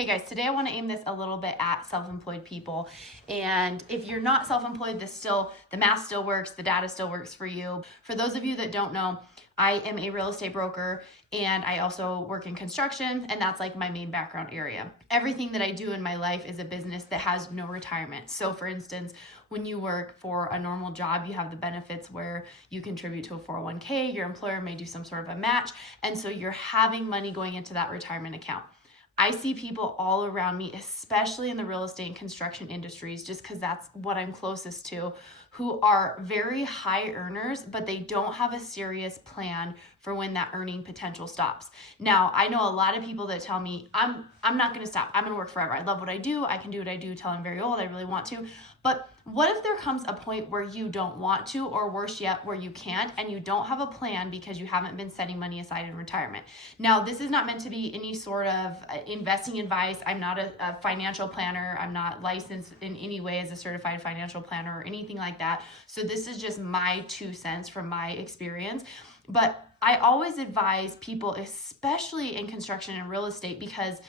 Hey guys, today I want to aim this a little bit at self-employed people. And if you're not self-employed, the math still works, the data still works for you. For those of you that don't know, I am a real estate broker and I also work in construction, and that's like my main background area. Everything that I do in my life is a business that has no retirement. So for instance, when you work for a normal job, you have the benefits where you contribute to a 401k, your employer may do some sort of a match, and so you're having money going into that retirement account. I see people all around me, especially in the real estate and construction industries, just because that's what I'm closest to, who are very high earners, but they don't have a serious plan for when that earning potential stops. Now, I know a lot of people that tell me, I'm not going to stop. I'm going to work forever. I love what I do. I can do what I do till I'm very old. I really want to. But what if there comes a point where you don't want to, or worse yet, where you can't, and you don't have a plan because you haven't been setting money aside in retirement? Now, this is not meant to be any sort of investing advice. I'm not a financial planner. I'm not licensed in any way as a certified financial planner or anything like that. So this is just my 2 cents from my experience. But I always advise people, especially in construction and real estate, because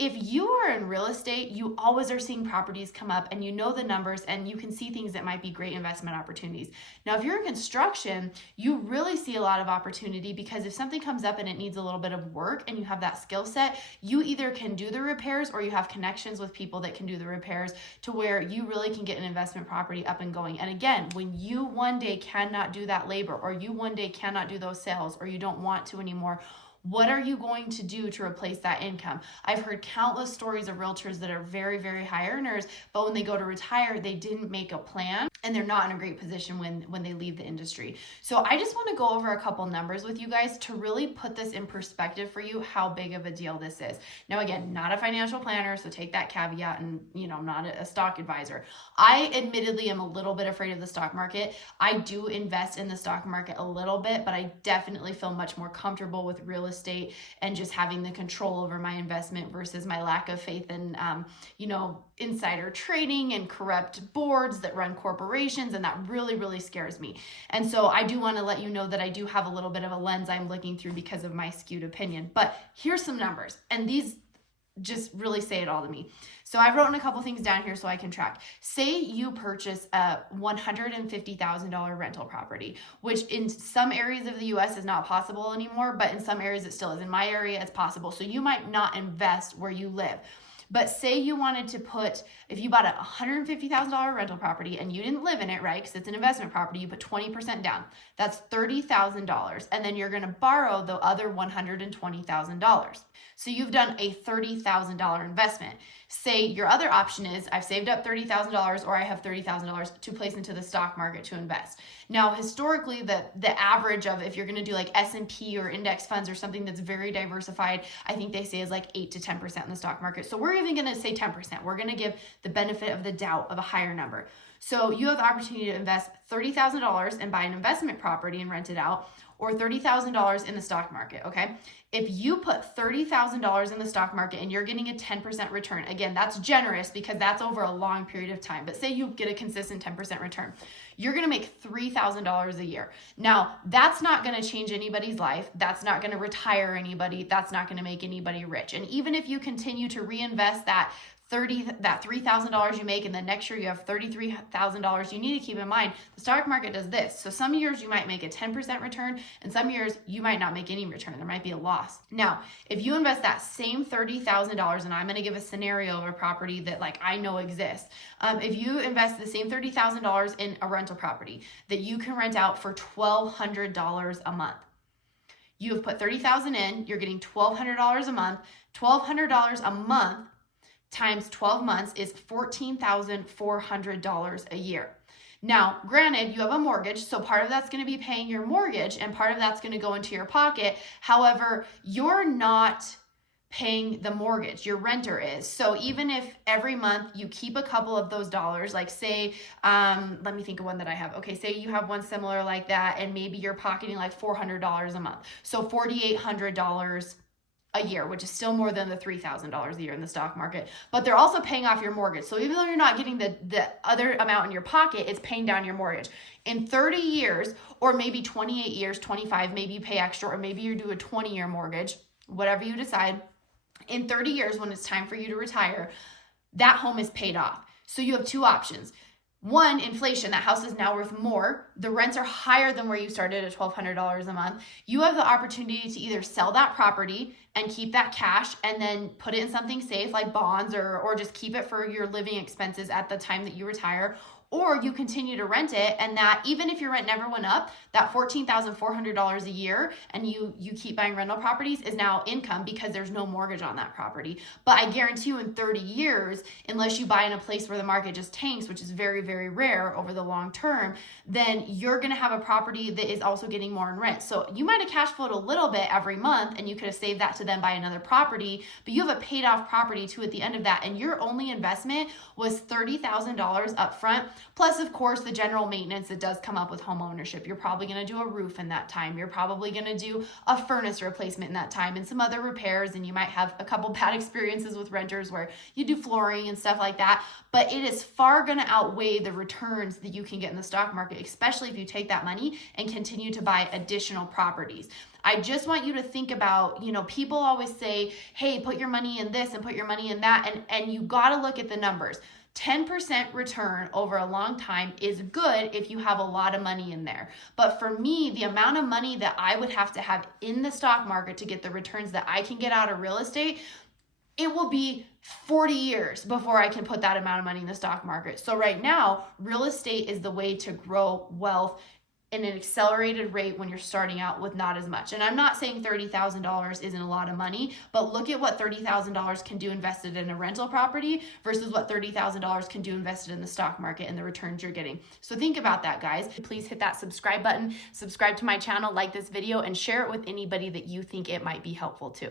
if you are in real estate, you always are seeing properties come up and you know the numbers and you can see things that might be great investment opportunities. Now, if you're in construction, you really see a lot of opportunity, because if something comes up and it needs a little bit of work and you have that skill set, you either can do the repairs or you have connections with people that can do the repairs to where you really can get an investment property up and going. And again, when you one day cannot do that labor, or you one day cannot do those sales, or you don't want to anymore, what are you going to do to replace that income? I've heard countless stories of realtors that are very, very high earners, but when they go to retire, they didn't make a plan and they're not in a great position when they leave the industry. So I just want to go over a couple numbers with you guys to really put this in perspective for you, how big of a deal this is. Now, again, not a financial planner, so take that caveat, and I'm not a stock advisor. I admittedly am a little bit afraid of the stock market. I do invest in the stock market a little bit, but I definitely feel much more comfortable with real estate and just having the control over my investment versus my lack of faith in, insider trading and corrupt boards that run corporations. And that really, really scares me. And so I do want to let you know that I do have a little bit of a lens I'm looking through because of my skewed opinion. But here's some numbers, and these just really say it all to me. So I've written a couple things down here so I can track. Say you purchase a $150,000 rental property, which in some areas of the US is not possible anymore, but in some areas it still is. In my area, it's possible. So you might not invest where you live. But say you wanted to if you bought a $150,000 rental property and you didn't live in it, right? Because it's an investment property, you put 20% down. That's $30,000. And then you're going to borrow the other $120,000. So you've done a $30,000 investment. Say your other option is, I've saved up $30,000, or I have $30,000 to place into the stock market to invest. Now, historically, the average of, if you're going to do like S&P or index funds or something that's very diversified, I think they say is like 8 to 10% in the stock market. So we're even going to say 10%. We're going to give the benefit of the doubt of a higher number. So you have the opportunity to invest $30,000 and buy an investment property and rent it out, or $30,000 in the stock market, okay? If you put $30,000 in the stock market and you're getting a 10% return, again, that's generous because that's over a long period of time, but say you get a consistent 10% return, you're gonna make $3,000 a year. Now, that's not gonna change anybody's life. That's not gonna retire anybody. That's not gonna make anybody rich. And even if you continue to reinvest that $3,000 you make, and then next year you have $33,000, you need to keep in mind the stock market does this. So some years you might make a 10% return, and some years you might not make any return. There might be a loss. Now, if you invest that same $30,000, and I'm going to give a scenario of a property that I know exists. If you invest the same $30,000 in a rental property that you can rent out for $1,200 a month. You have put $30,000 in, you're getting $1,200 a month. $1,200 a month times 12 months is $14,400 a year. Now, granted, you have a mortgage, so part of that's going to be paying your mortgage and part of that's going to go into your pocket. However, you're not paying the mortgage, your renter is. So even if every month you keep a couple of those dollars, like say, let me think of one that I have. Okay, say you have one similar like that, and maybe you're pocketing like $400 a month. So $4,800 a year, which is still more than the $3,000 a year in the stock market, but they're also paying off your mortgage. So even though you're not getting the other amount in your pocket, it's paying down your mortgage. In 30 years, or maybe 28 years, 25, maybe you pay extra, or maybe you do a 20-year mortgage, whatever you decide. in 30 years, when it's time for you to retire, that home is paid off. So you have two options. One, inflation. That house is now worth more. The rents are higher than where you started at $1,200 a month. You have the opportunity to either sell that property and keep that cash and then put it in something safe like bonds, or just keep it for your living expenses at the time that you retire. Or you continue to rent it, and that even if your rent never went up, that $14,400 a year and you keep buying rental properties is now income because there's no mortgage on that property. But I guarantee you in 30 years, unless you buy in a place where the market just tanks, which is very, very rare over the long term, then you're gonna have a property that is also getting more in rent. So you might have cash flowed a little bit every month and you could have saved that to then buy another property, but you have a paid off property too at the end of that, and your only investment was $30,000 up front. Plus, of course, the general maintenance that does come up with home ownership. You're probably going to do a roof in that time. You're probably going to do a furnace replacement in that time and some other repairs. And you might have a couple bad experiences with renters where you do flooring and stuff like that. But it is far going to outweigh the returns that you can get in the stock market, especially if you take that money and continue to buy additional properties. I just want you to think about, people always say, hey, put your money in this and put your money in that. And you got to look at the numbers. 10% return over a long time is good if you have a lot of money in there. But for me, the amount of money that I would have to have in the stock market to get the returns that I can get out of real estate, it will be 40 years before I can put that amount of money in the stock market. So right now, real estate is the way to grow wealth in an accelerated rate when you're starting out with not as much. And I'm not saying $30,000 isn't a lot of money, but look at what $30,000 can do invested in a rental property versus what $30,000 can do invested in the stock market and the returns you're getting. So think about that, guys. Please hit that subscribe button, subscribe to my channel, like this video, and share it with anybody that you think it might be helpful to.